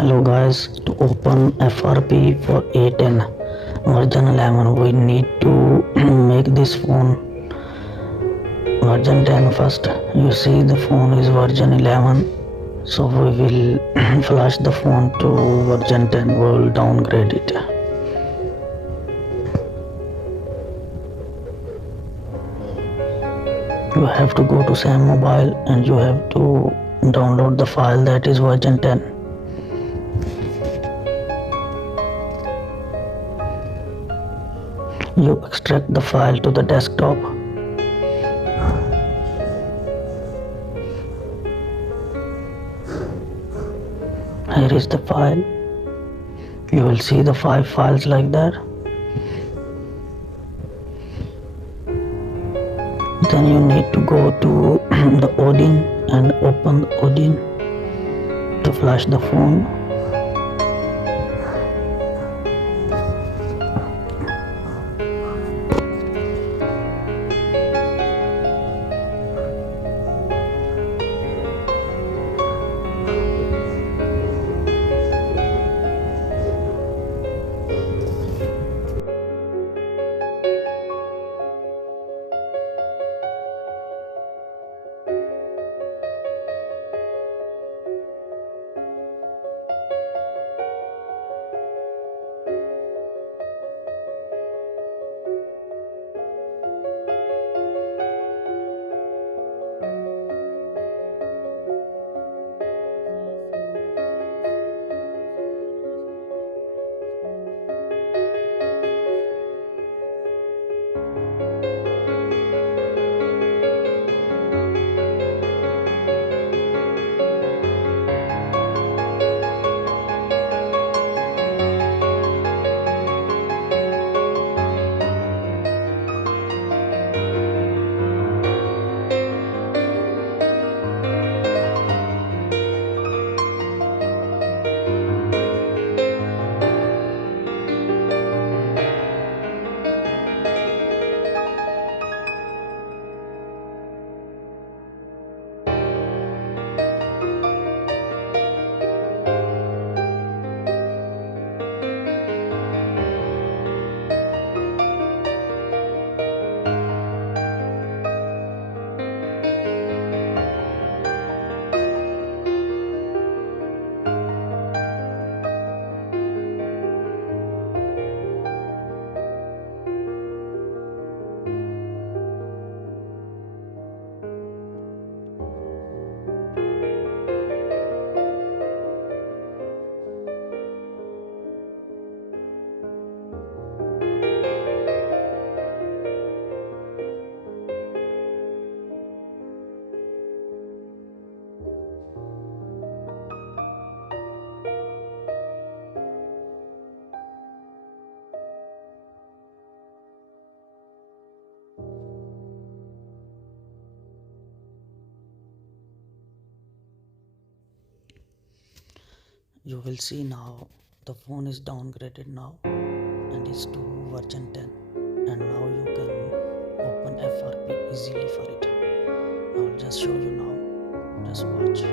Hello guys, to open FRP for A10 version 11 we need to make this phone version 10 first. You see the phone is version 11, so we will flash the phone to version 10. We will downgrade it. You have to go to Sam Mobile and you have to download the file that is version 10. You extract the file to the desktop. Here is the file. You will see the 5 files like that. Then you need to go to the Odin and open the Odin to flash the phone. You will see now the phone is downgraded now and is to version 10, and now you can open FRP easily for it. I will just show you now, just watch.